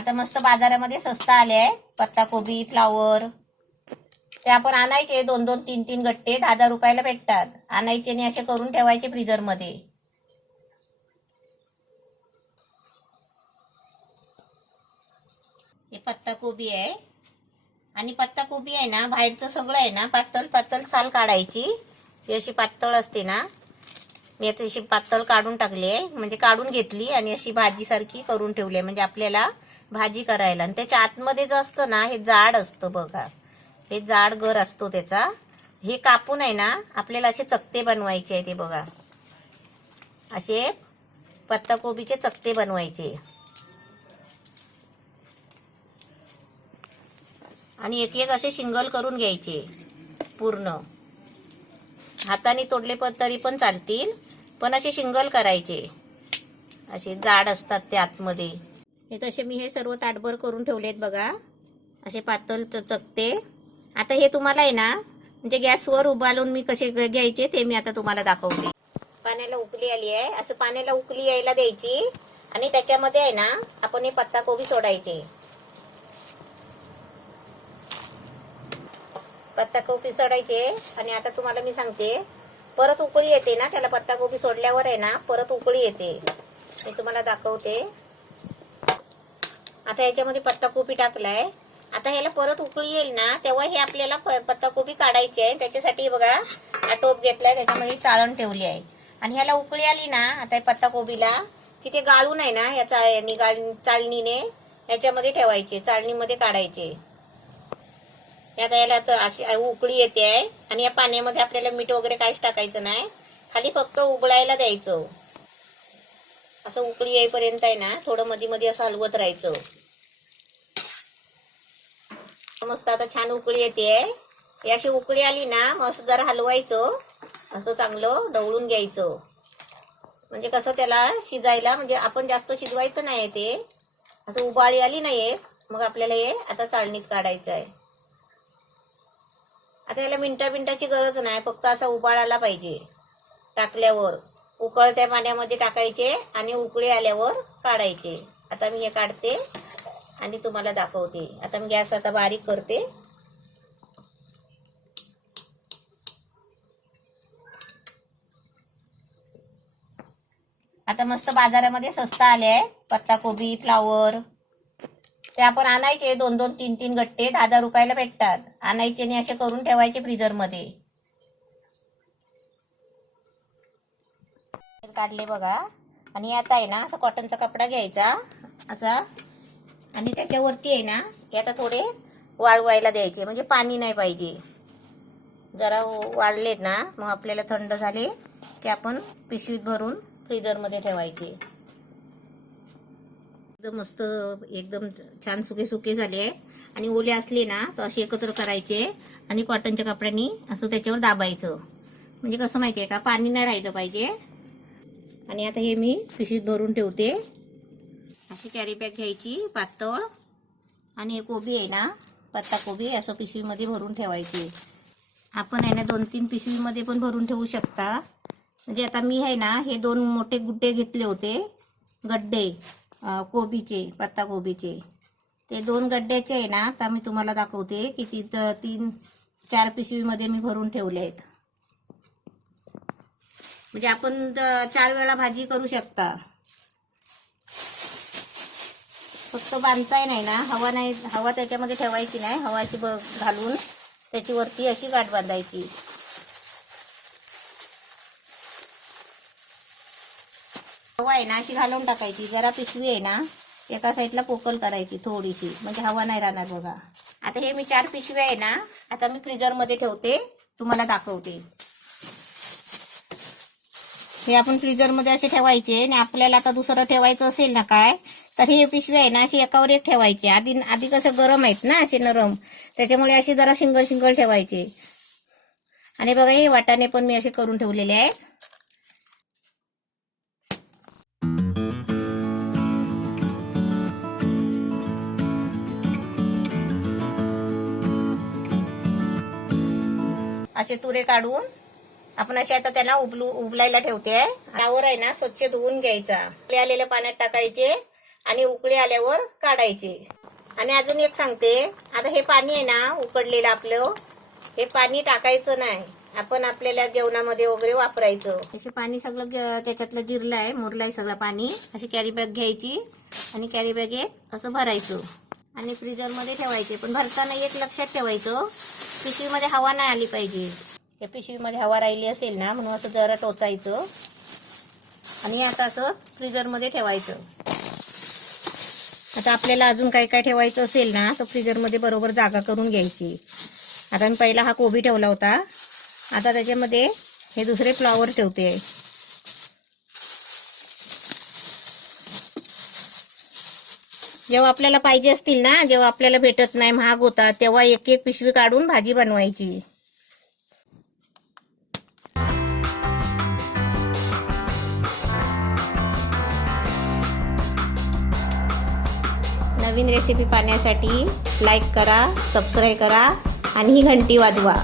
आता मस्त बाजारामध्ये स्वस्त आले आहे पत्ताकोबी, फ्लावर. ते आपण आणायचे 2-2, 3-3 गट्टे 10-10 रुपयाला भेटतात. आणायचे आणि असे करून ठेवायचे फ्रीजरमध्ये. हे पत्ताकोबी आहे आणि पत्ताकोबी आहे ना, बाहेरचं सगळं आहे ना पातळ पातळ साल काढायची. ही अशी पातळ असते ना, मी आता अशी पातळ काढून टाकली आहे, म्हणजे काढून घेतली आणि अशी भाजी सारखी करून ठेवली आहे, म्हणजे आपल्याला भाजी करायला. आणि त्याच्या आतमध्ये जो असतं ना, हे जाड असतं बघा, हे जाड गर असतो त्याचा. हे कापून आहे ना आपल्याला असे चकते बनवायचे आहे. ते बघा, असे पत्ताकोबीचे चकते बनवायचे आणि एक एक असे शिंगल करून घ्यायचे. पूर्ण हाताने तोडले तरी पण चालतील, पण असे शिंगल करायचे. असे जाड असतात ते आतमध्ये. हे तसे मी हे सर्व ताटभर करून ठेवलेत बघा, असे पातळ चकते. आता हे तुम्हाला आहे ना, म्हणजे गॅसवर उभारून मी कसे घ्यायचे ते मी आता तुम्हाला दाखवते. पाण्याला उकळी आली आहे, असं पाण्याला उकळी यायला द्यायची आणि त्याच्यामध्ये आहे ना आपण हे पत्ताकोबी सोडायचे. पत्ताकोबी सोडायचे आणि आता तुम्हाला मी सांगते, परत उकळी येते ना त्याला. पत्ताकोबी सोडल्यावर आहे ना परत उकळी येते, मी तुम्हाला दाखवते. आता याच्यामध्ये पत्ताकोबी टाकलाय. आता ह्याला परत उकळी येईल ना तेव्हा हे आपल्याला पत्ताकोबी काढायची आहे. त्याच्यासाठी बघा हा टोप घेतलाय, त्याच्यामध्ये चाळण ठेवली आहे. आणि ह्याला उकळी आली ना आता पत्ताकोबीला, की ते गाळून आहे ना याचा चाळणीने ह्याच्यामध्ये ठेवायचे, चाळणीमध्ये काढायचे. आता याला तर अशी उकळी येते आहे आणि या पाण्यामध्ये आपल्याला मीठ वगैरे काहीच टाकायचं नाही, खाली फक्त उबळायला द्यायचं. असं उकळी येईपर्यंत आहे ना थोडं मध्ये मध्ये असं हलवत राहायचं. मस्त आता छान उकळी येते आहे. अशी उकळी आली ना मस्त जरा हलवायचं, असं चांगलं ढवळून घ्यायचं. म्हणजे कसं त्याला शिजायला, म्हणजे आपण जास्त शिजवायचं नाही ते. असं उबाळी आली नाही मग आपल्याला हे आता चाळणीत काढायचं आहे. आता याला मिनिटाची गरज नाही, फक्त असा उबाळ आला पाहिजे. टाकल्यावर उकळत्या पाण्यामध्ये टाकायचे आणि उकळी आल्यावर काढायचे. आता मी हे काढते आणि तुम्हाला दाखवते. आता मी गॅस आता बारीक करते. आता मस्त बाजारामध्ये स्वस्त आले आहे पत्ताकोबी, फ्लावर. ते आपण आणायचे 2-2, 3-3 गट्टे 10-10 रुपयाला भेटतात. आणायचे आणि असे करून ठेवायचे फ्रीजरमध्ये. काढले बघा. आणि आता आहे ना असं कॉटनचा कपडा घ्यायचा असा, आणि त्याच्यावरती आहे ना हे आता थोडे वाळवायला द्यायचे, म्हणजे पाणी नाही पाहिजे. जरा वाळले ना मग आपल्याला थंड झाले की आपण पिशवीत भरून फ्रीजरमध्ये ठेवायचे. एकदम मस्त, एकदम छान सुके सुके झाले आणि ओले असले ना तर असे एकत्र करायचे आणि कॉटनच्या कपड्यानी असं त्याच्यावर दाबायचं. म्हणजे कसं माहितीये का, पाणी नाही राहिलं पाहिजे. आणि आता हे मी पिशवीत भरून ठेवते. अशी कॅरी बॅग घ्यायची पातळ, आणि हे कोबी आहे ना पत्ताकोबी असं पिशवीमध्ये भरून ठेवायची. आपण आहे ना 2-3 पिशवीमध्ये पण भरून ठेवू शकता. म्हणजे आता मी आहे ना हे 2 मोठे गुड्डे घेतले होते, गड्डे कोबीचे, पत्ताकोबीचे. ते 2 गड्ड्याचे आहे ना आता मी तुम्हाला दाखवते किती, 3-4 पिशवीमध्ये मी भरून ठेवले आहेत. म्हणजे आपण 4 वेळा भाजी करू शकता. फक्त बांधताय नाही ना, हवा नाही, हवा त्याच्यामध्ये ठेवायची नाही. हवा अशी घालून त्याची वरती अशी गाठ बांधायची. हवा आहे ना अशी घालून टाकायची. जरा पिशवी आहे ना एका साईडला पोकल करायची थोडीशी, म्हणजे हवा नाही राहणार बघा. आता हे मी 4 पिशव्या आहे ना आता मी फ्रीजरमध्ये ठेवते, तुम्हाला दाखवते. हे आपण फ्रीजरमध्ये असे ठेवायचे. आणि आपल्याला आता दुसरं ठेवायचं असेल ना काय, तर ही पिशवी आहे ना अशी एकावर एक ठेवायची. आधी कसं गरम आहेत ना असे नरम, त्याच्यामुळे अशी जरा शिंगल शिंगल ठेवायचे. आणि बघा हे वाटाणे पण मी असे करून ठेवलेले आहेत. असे तुरे काढून आपण असे आता त्यांना उबलायला ठेवते. त्यावर आहे ना स्वच्छ धुवून घ्यायचा. आलेल्या पाण्यात टाकायचे आणि उकळी आल्यावर काढायचे. आणि अजून एक सांगते, आता हे पाणी आहे ना उकडलेलं आपलं, हे पाणी टाकायचं नाही, आपण आपल्याला जेवणामध्ये वगैरे वापरायचं. असे पाणी सगळं त्याच्यातलं जिरलं आहे, मुरलं आहे सगळं पाणी. अशी कॅरी बॅग घ्यायची आणि कॅरी बॅगेत असं भरायचं आणि फ्रीजरमध्ये ठेवायचे. पण भरताना एक लक्षात ठेवायचं, पिशवीमध्ये हवा नाही आली पाहिजे. या पिशवीमध्ये हवा राहिली असेल ना, म्हणून असं जरा टोचायचं आणि आता असं फ्रीजरमध्ये ठेवायचं. आता आपल्याला अजून काय काय ठेवायचं असेल ना, तर फ्रीजरमध्ये बरोबर जागा करून घ्यायची. आता मी पहिला हा कोबी ठेवला होता, आता त्याच्यामध्ये हे दुसरे फ्लॉवर ठेवते. जेव्हा आपल्याला पाहिजे असतील ना, जेव्हा आपल्याला भेटत नाही, महाग होतात, तेव्हा एक एक पिशवी काढून भाजी बनवायची. नवीन रेसिपी पाहण्यासाठी लाईक करा, सबस्क्राईब करा आणि ही घंटी वाजवा.